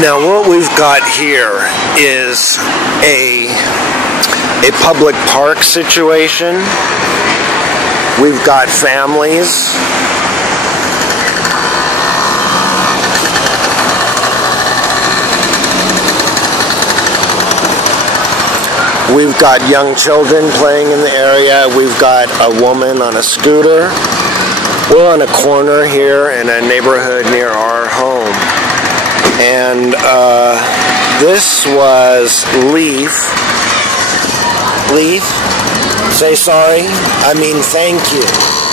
Now what we've got here is a public park situation. We've got families. We've got young children playing in the area. We've got a woman on a scooter. We're on a corner here in a neighborhood near our home. And this was Leaf. Leaf, say sorry. I mean, thank you.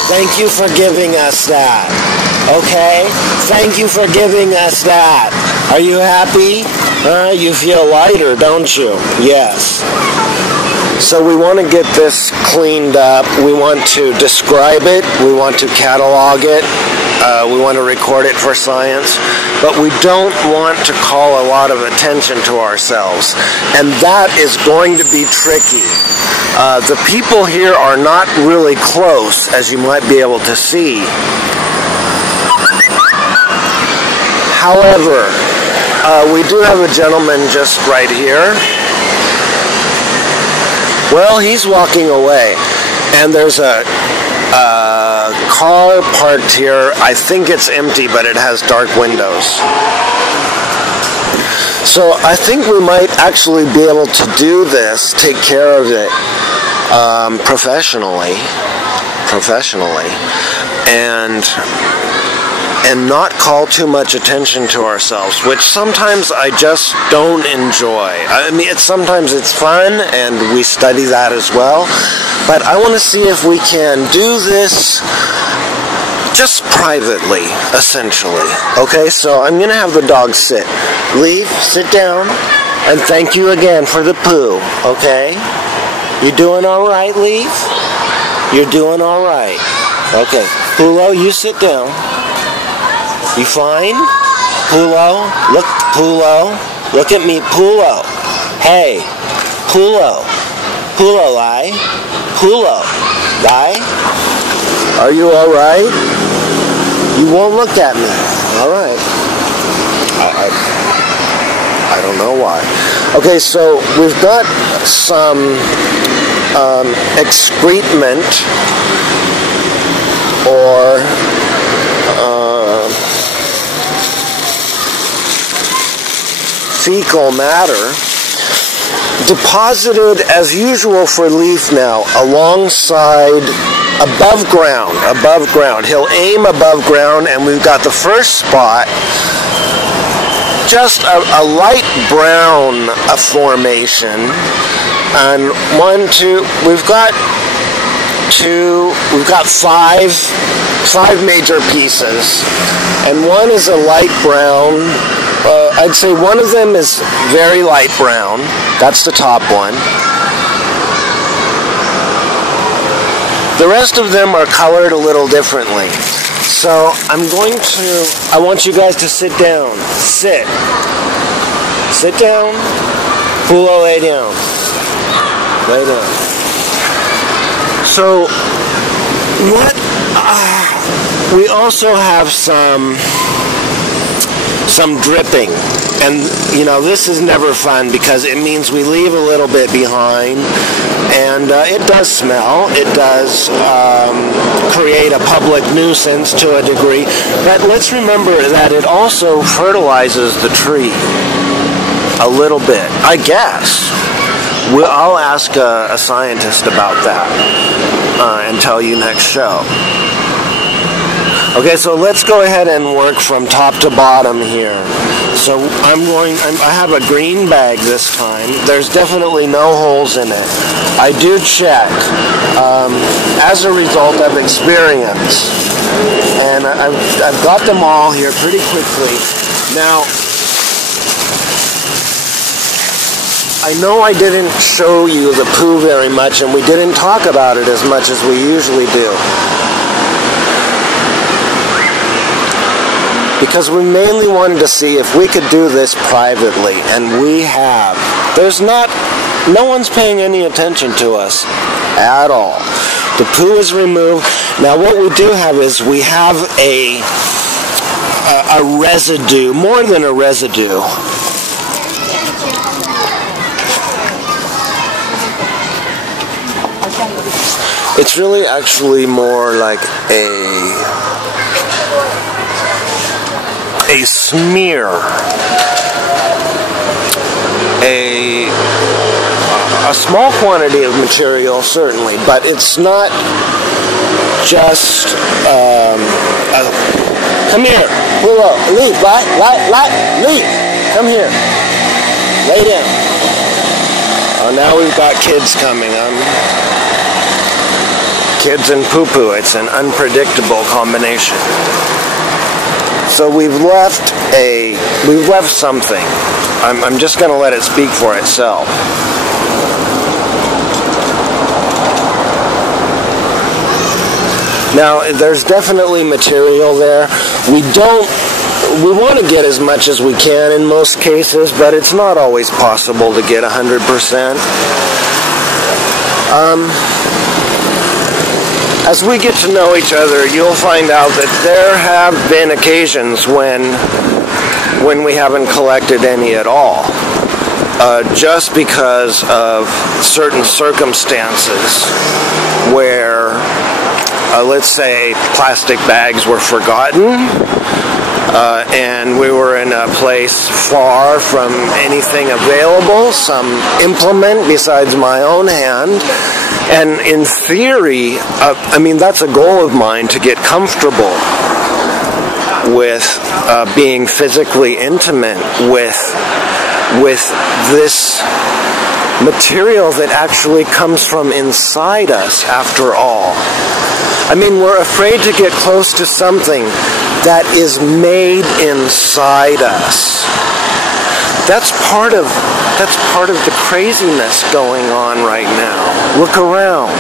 Thank you for giving us that. Okay? Thank you for giving us that. Are you happy? You feel lighter, don't you? Yes. So we want to get this cleaned up. We want to describe it. We want to catalog it. We want to record it for science. But we don't want to call a lot of attention to ourselves. And that is going to be tricky. The people here are not really close, as you might be able to see. However, we do have a gentleman just right here. Well, he's walking away, and there's a car parked here. I think it's empty, but it has dark windows. So I think we might actually be able to do this, take care of it professionally, and not call too much attention to ourselves, which sometimes I just don't enjoy. I mean, sometimes it's fun, and we study that as well, but I want to see if we can do this just privately, essentially. Okay, so I'm going to have the dog sit. Leaf, sit down, and thank you again for the poo, okay? You doing all right, Leaf? You're doing all right. Okay, Pulo, you sit down. You fine? Pulo, look at me, Pulo. Hey, Pulo, lie, Pulo, lie. Are you all right? You won't look at me. All right. I don't know why. Okay, so we've got some excrement or fecal matter deposited as usual for Leaf now alongside above ground. He'll aim above ground, and we've got the first spot, just a light brown formation, and we've got five major pieces, and one is a light brown. I'd say one of them is very light brown. That's the top one. The rest of them are colored a little differently. So I want you guys to sit down. Sit. Sit down. Pulo, lay down. Lay down. So, we also have some dripping, and this is never fun because it means we leave a little bit behind, and it does smell. It does create a public nuisance to a degree, but let's remember that it also fertilizes the tree a little bit, I guess. I'll ask a scientist about that and tell you next show. Okay, so let's go ahead and work from top to bottom here. So I have a green bag this time. There's definitely no holes in it. I do check as a result of experience. And I've got them all here pretty quickly. Now, I know I didn't show you the poo very much, and we didn't talk about it as much as we usually do. Because we mainly wanted to see if we could do this privately, and we have. No one's paying any attention to us at all. The poo is removed. Now what we do have is we have a a residue, more than a residue. It's really actually more like a smear, a small quantity of material certainly, but it's not just come here, Willow, leave, leave, come here, lay down. Oh, now we've got kids coming. Kids and poo-poo, it's an unpredictable combination. So we've left something. I'm just going to let it speak for itself. Now, there's definitely material there. We want to get as much as we can in most cases, but it's not always possible to get 100%. As we get to know each other, you'll find out that there have been occasions when we haven't collected any at all, just because of certain circumstances where, let's say, plastic bags were forgotten, and we were in a place far from anything available, some implement besides my own hand. And in theory, I mean, that's a goal of mine, to get comfortable with being physically intimate with this material that actually comes from inside us, after all. I mean, we're afraid to get close to something that is made inside us. That's part of the craziness going on right now. Look around.